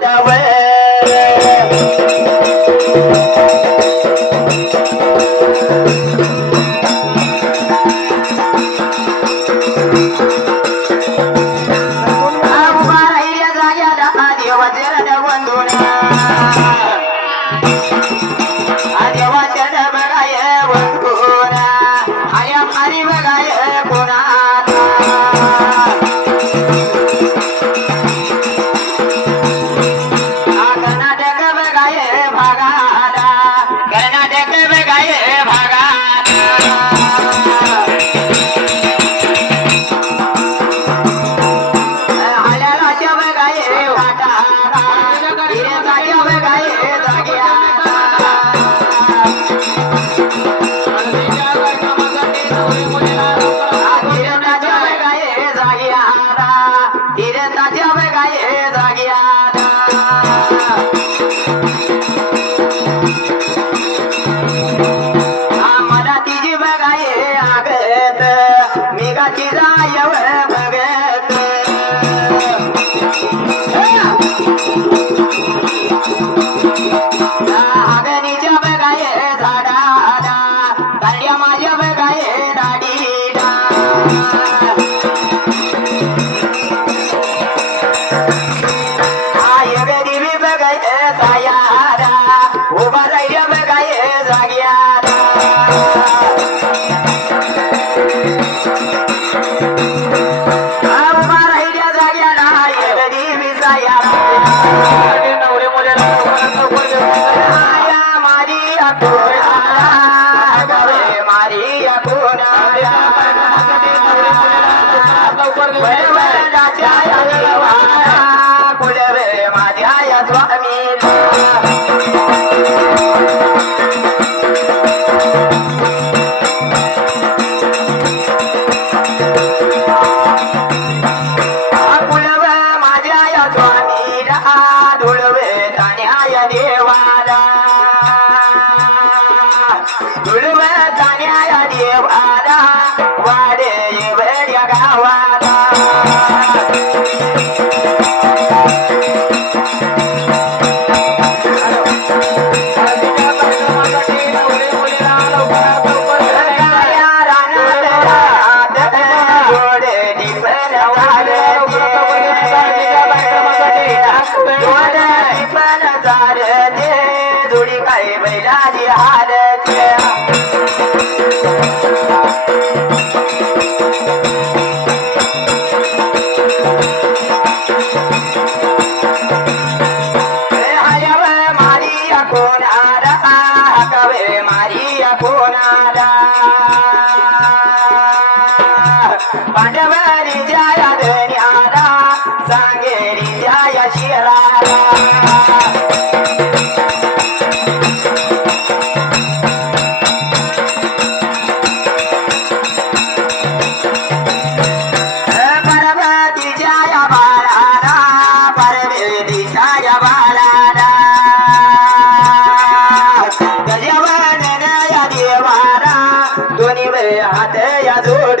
Da way. दांड्या माझ्या बघाये दाडीला I गरीबी बघाये जायाला उभा राहिल्या बघाये जाग्याला उभा राहिल्या जाग्याला आय गरीबी जायाला आया मारी अकोला गवे मारी अकोला वरवरदाच्या देवाला कुलवे माझ्या या स्वामीला कुलव माझ्या या स्वामीला धुळवे जाण्या देवाला धुळवे जाण्या देवाला वाडे येवड्या गावाला काया रानात रात गोडे टिपण वाढते. गोडे टिपण चालते, जुडी काय बैलाची हालते. हयव मारिया कोणाला कवे मारिया कोणाला पांडवरी जाया धन्याला सांगेरी जाया शिराला परमतीच्या या बाळाला परमेतीच्या या बाळाला गजवदन या देवाला दोन्ही वे हात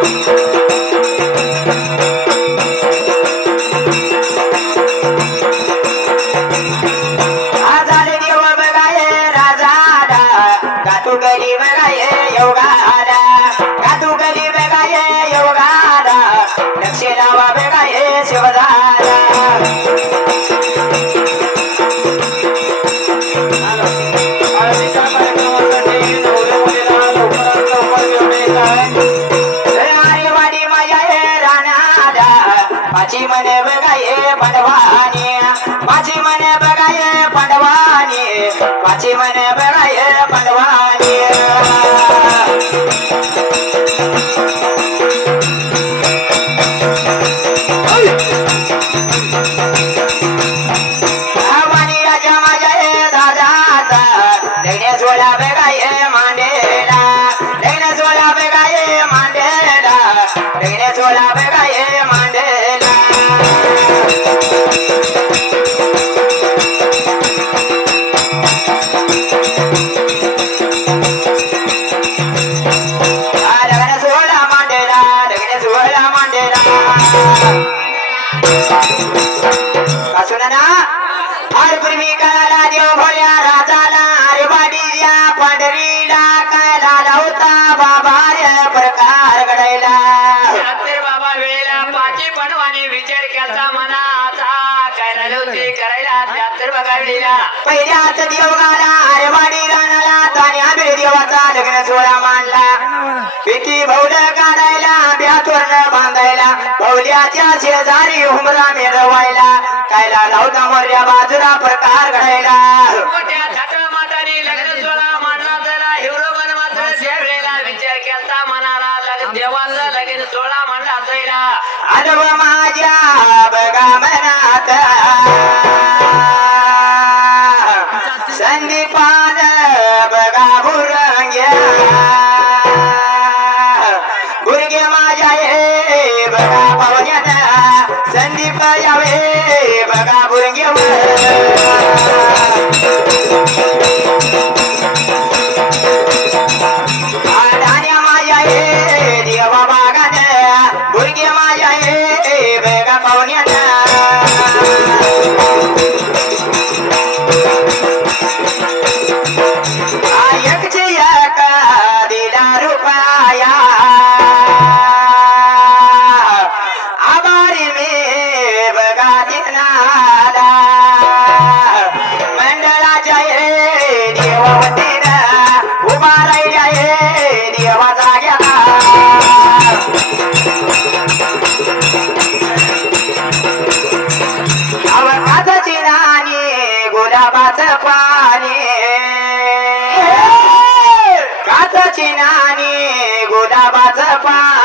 मने बघाये पंडवानी. माझी मने बघाये पंडवानी. माझी मने बघाये देव राजाला अरे वाडीच्या पंढरीला काय लाला होता? बाबा रे प्रकार घडायला. बाबा वेळेला पाची बनवाने विचार केलता मनाचा. काय झाले होते? करायला. रात्री बघा पहिल्याच देव भौल्याच्या शेजारी हुमरा मिरवायला कायला लावता मोर्या बाजूला प्रकार घडायला. मोठ्या छात्र माताने लग्न सोहळा मांडला त्याला हिरो बन मात्र त्या वेळेला विचार केलता मनाला. लग्न देवाचा लगीन सोहळा मांडला त्याला आजोबा माझ्या बघा मनात 在发。